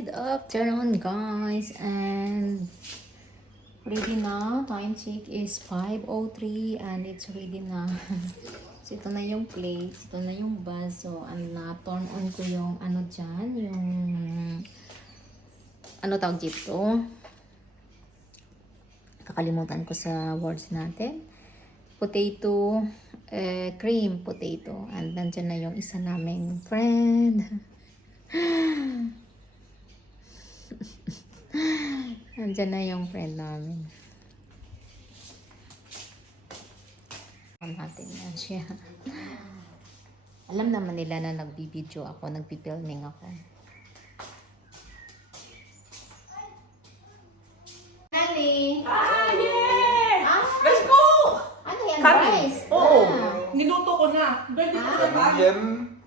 Good afternoon, guys, and ready na. Time check is 5:03 and it's ready na. So, ito na yung plates, ito na yung baso, and turn on ko yung ano dyan, yung ano tawag dito. Kakalimutan ko sa words natin. Potato, cream potato, and nandyan na yung isa naming friend. Nandyan na yung friend namin. Natin yan siya. Alam naman nila na nagbibideo ako, nagpipilming ako. Nelly! Yeah! Let's go! Ano yan, Kami? guys? Oo. Niluto ko na. Pwede ko na ba? Hjemme.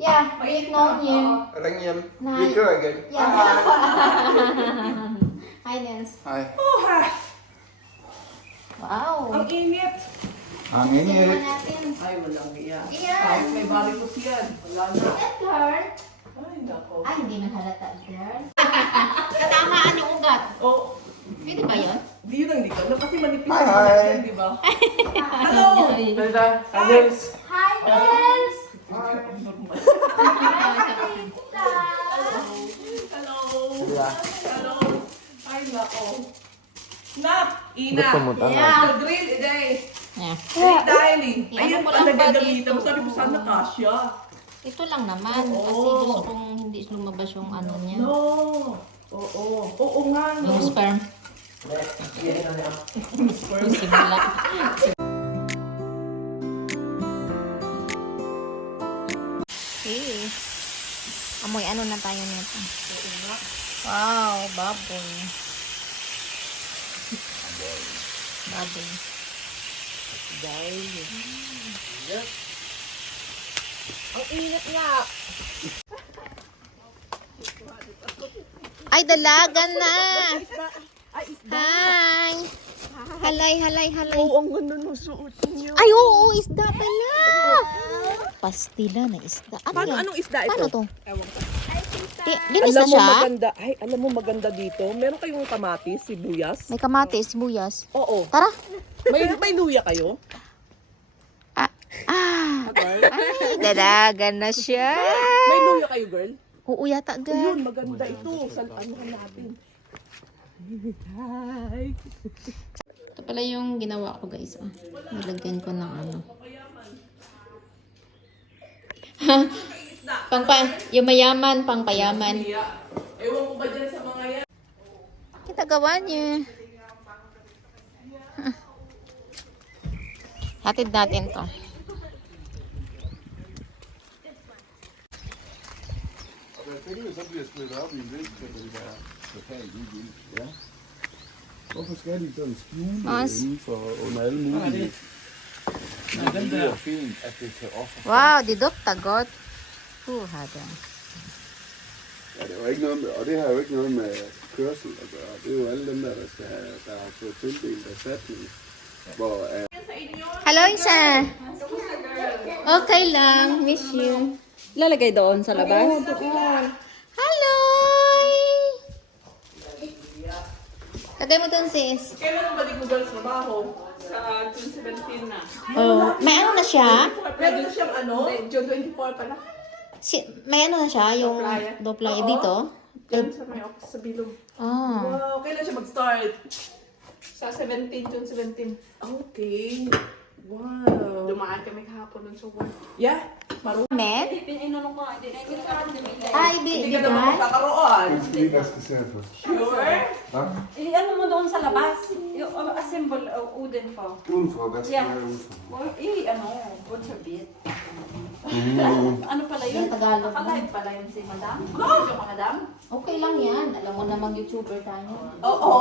Yeah, wait no here. Ring hjem. Nej. Vi kör igen. Yeah. Hi, Nels. Hej. Oh, ha! Wow. Ang init. Ang Tingnan init. natin. Ay, walang iya. Iyan. Kahit may varicose yan. Wala na. That girl. Ay, nako. Ay, hindi man halata, girl. Katamaan yung ugat. Oh, Pwede ba yun? di yun ang dito. Kasi manipis Hi, ang hi. ugat yan, di ba? Hello! Hejda. Anders. Hi, Nels. Hello! Ja. Hello! Ay, nako. Nak! Ina! Gusto mo tama? Yeah. Grill, iday. Yeah. Dahil Yeah, ayan ano pa lang ba nagagamitan mo. dito? Sabi ko sana kasya. Ito lang naman. Oo. Kasi gusto kong hindi lumabas yung ano niya. No! Oo. Oo nga, no. Yung sperm. Yung simula. Okay. Amoy ano na tayo nito. Wow, baboy. Baboy. Ang init nga. Ay, dalaga na! Ay, isda. Hi! Halay. Oo, ang ganda ng suot niyo. Ay, oo, isda pala! Pastila na isda. Ano Paano, yan? anong isda ito? Paano to? Ewan ko. Ginisa Alam mo siya? maganda, ay, alam mo maganda dito. Meron kayong kamatis, sibuyas? May kamatis, sibuyas. Oo. Tara! May luya kayo? Ay, dalaga na siya! May luya kayo, girl? Oo, yata, Yun, girl. maganda ito. Sa ano natin. Hi. Ito pala yung ginawa ko, guys. Oh. Nilagyan ko ng ano. Yung mayaman, pangpayaman. Ewan ko ba dyan sa mga yan? Kita gawa niya. Hatid natin to. Så bliver splittet op i en vind, så det være totalt ligegyldigt. Ja. Hvorfor skal de sådan skjule Også. inden for under alle mulige? Det er fint, at det kan ofre. Wow, didot tagot. Hada. Ja, det er jo ikke noget med, og det har jo ikke noget med kørsel at gøre. Det er jo alle dem, der har fået tildelt erstatning. Hvor Hello, Isa. Okay lang. Miss you. Lalagay doon sa labas? Hello! Lagay mo dun, sis. Kailan mo ba di ko girls trabaho? Sa June 17 na. Oh, may ano na siya? Meron na siyang ano? June 24 pala. May ano na siya? Yung doplaya dito? Diyan sa may office sa Bilog. Ah. Wow, kailan siya mag-start? Sa 17, June 17. Okay. Wow. Dumaan kami kahapon ng suwan. Yeah. Marunong. Met? Pinainom ko, hindi na hindi ka rin nila. Ay, Hindi ka naman magkakaroon. vi skal se for. Sure. Hva? Ano mo doon sa labas? Yung assemble uden for. Udenfor, hvad skal Ja. jeg have udenfor? Ano, good for bit. Mm. Ano pala yun? Yung Tagalog. Nakalive pala yun si madam. Yung madam? Okay lang yan. Alam mo namang YouTuber tayo. Oo.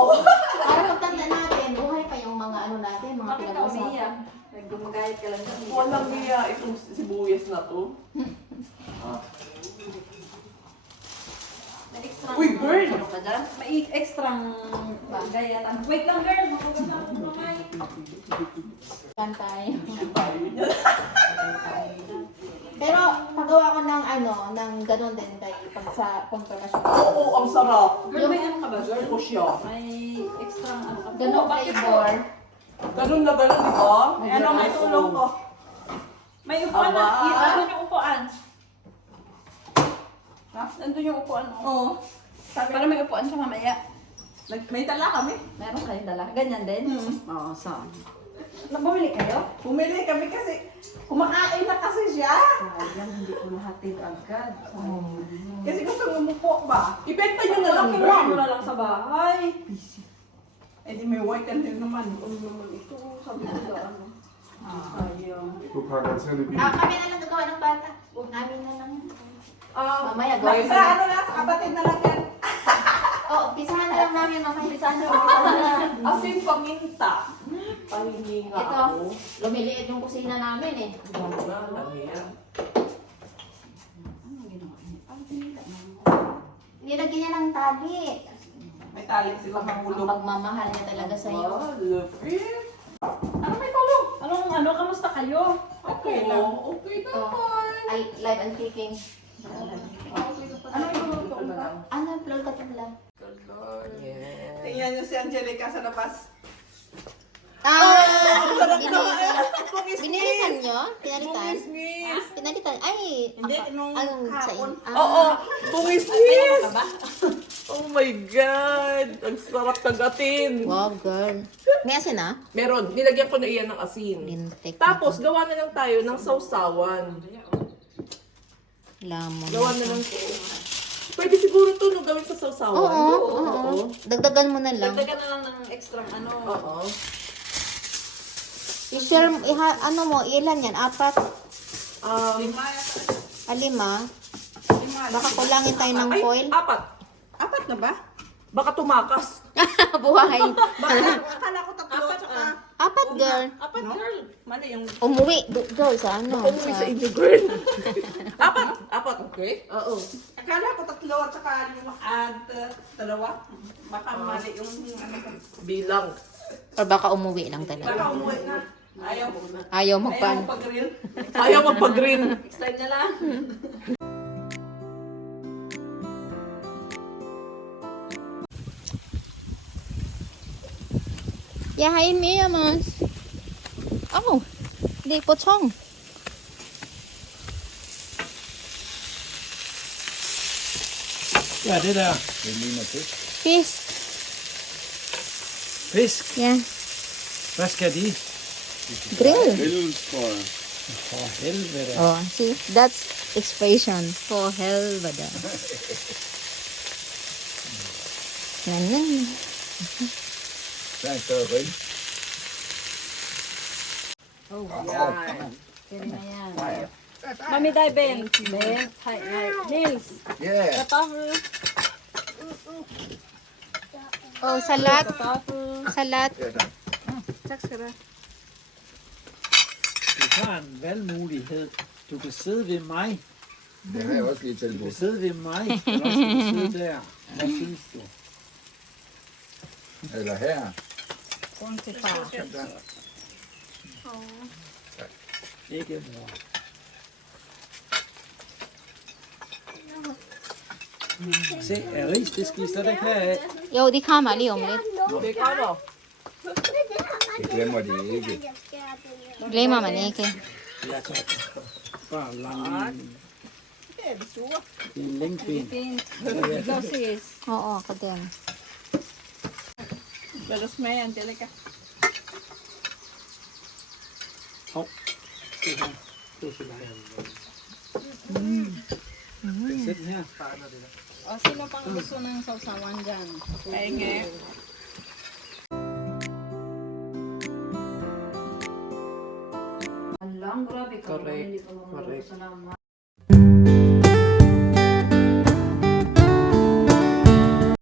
Para pagtanda natin, buhay pa yung mga ano natin, mga Bakit ka pinag-usapan. umiyak? Nagdumagayat ka lang doon. Walang niya itong sibuyas na to. May extra Uy, girl! Ano ka dyan? May extra gayatan. Wait lang, girl. Makugas na ako mamay. Kan tayo. Pero pagawa ko ng ano, ng ganun din kay pag sa confirmation. Oo, ang sarap. Girl, may ano ka ba, girl? Ano siya? May extra ano ka ba? Ganong flavor. Ganun na ganun, di ba? May ano, may tulong ko. May upuan na. Aba. Nandun yung upuan. Ha? Nandun yung upuan. Oo. Para may upuan siya mamaya. May tala kami. Meron kayong dala. Ganyan din? Oo, saan? Bumili kayo? Bumili kami kasi kumakain na kasi siya. Sayang, hindi ko nahatid agad. Kasi gusto umupo ba? Ibenta nyo na lang, Kinuha mo girl. na lang sa bahay. Eh di may white and din naman. Ano naman ito? Sabi ko daw ano. Sayang. Du pakker til i bilen. Kami na lang gagawa ng bata. Namin na lang. Mamaya, Sa gawin ano na, sa kapatid na lang yan. Oh, pisahan na lang namin. Mamaya, pisahan na lang. Asin paminta. Pahingi nga Ito, ako. lumiliit yung kusina namin eh. Nilagyan niya ng tali. May tali silang Ang mahulog. pagmamahal niya talaga sa'yo. Lupit. Ano may tulong? Anong ano, kamusta kayo? Okay lang. Okay Ito, naman. ay, live and cooking. Ano yung tulong ko? Ano, upload ka tabla? Tingnan niyo si Angelica sa labas. Binilisan nyo? Pinalitan? Bungis-ngis. Pinalitan? Ay, Hindi, nung hapon. Oo. Bungis-ngis. Oh my God. Ang sarap tagatin. Wow, girl. May asin ah? Meron. Nilagyan ko na iyan ng asin. Lintik. Tapos, gawa na lang tayo ng sausawan. Lamon. Gawa na lang to. Pwede siguro to no, gawin sa sausawan. Oo. Dagdagan mo na lang. Dagdagan na lang ng extra ano. Oo. I-share, ano mo, ilan yan? Apat? Lima? Baka kulangin tayo ng Ay, foil. apat na ba? Baka tumakas. Buhay. Akala ko tatlo. Apat, girl. Apat, girl. Mali yung... Umuwi, girl, sa ano? Umuwi sa inyo, girl. Apat, okay? Oo. Akala ko tatlo at saka yung dalawa. Baka mali yung bilang. Or baka umuwi lang talaga. Baka umuwi na. Ayaw. Ayaw magpan. magpag-grill. Ayaw magpag-grill. Next time na lang. Ja, hej med oss. Oh, det är på tång. Ja, det der. Det ligner fisk. Fisk. Fisk? Ja, Hvad skal de? grill. Grills, tror jeg. For helvede. Oh, see, that's expression for helvete. Ganun. Der er en større ring. Mami Day, Ben. Ben. Hi, Nils. Ja, Kartoffel. Oh, salat. Kartoffel. Salat. Tak skal du have. du har en valgmulighed. Du kan sidde ved mig. Det har jeg også lige Du tilbudt. kan sidde ved mig, eller også kan du sidde der. Hvad synes du? Eller her. Ikke mor. Se, er ris, det skal I slet ikke have af. Jo, de kommer lige om lidt. Det kommer. Det glemmer de ikke. Glemmer man ikke. Ja, tak. Bare lang en. Det er en længden. Oo, ako din. Vil du smage, Angelica? Hov. Se her. Det er så dejligt. Sæt den her. O, sino pang gusto ng sausawan dyan? Pahingi. Alang, grabe ka. Correct. Hindi pa mo Correct. sa naman.